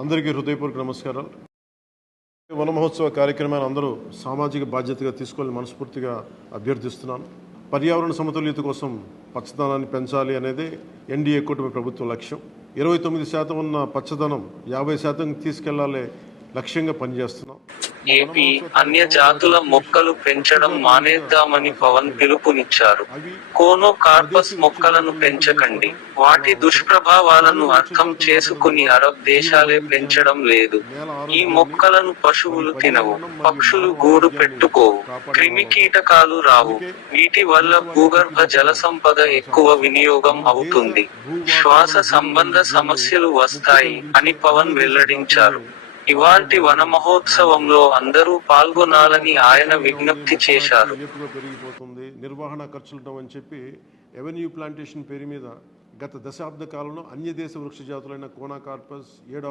అందరికీ హృదయపూర్వక నమస్కారాలు. వన మహోత్సవ కార్యక్రమాన్ని అందరూ సామాజిక బాధ్యతగా తీసుకోవాలని మనస్ఫూర్తిగా అభ్యర్థిస్తున్నాను. పర్యావరణ సమతుల్యత కోసం పచ్చదనాన్ని పెంచాలి అనేది ఎన్డీఏ కూటమి ప్రభుత్వ లక్ష్యం. 29% ఉన్న పచ్చదనం 50% తీసుకెళ్లాలే లక్ష్యంగా పనిచేస్తున్నాం. ఏపీ అన్య జాతుల మొక్కలు పెంచడం మానేద్దామని పవన్ పిలుపునిచ్చారు. కోనో కార్పస్ మొక్కలను పెంచకండి, వాటి దుష్ప్రభావాలను అర్థం చేసుకుని అరబ్ దేశాలే పెంచడం లేదు. ఈ మొక్కలను పశువులు తినవు, పక్షులు గూడు పెట్టుకోవు, క్రిమికీటకాలు రావు. వీటి వల్ల భూగర్భ జలసంపద ఎక్కువ వినియోగం అవుతుంది, శ్వాస సంబంధ సమస్యలు వస్తాయి అని పవన్ వెల్లడించారు. ఇవాల్టి వన మహోత్సవంలో అందరూ పాల్గొనాలని ఆయన విజ్ఞప్తి చేశారు. నిర్వహణ ఖర్చులు అని చెప్పి ఎవెన్యూ ప్లాంటేషన్ పేరు మీద గత దశాబ్ద కాలంలో అన్య దేశ వృక్ష జాతులైన కోనా కార్పస్,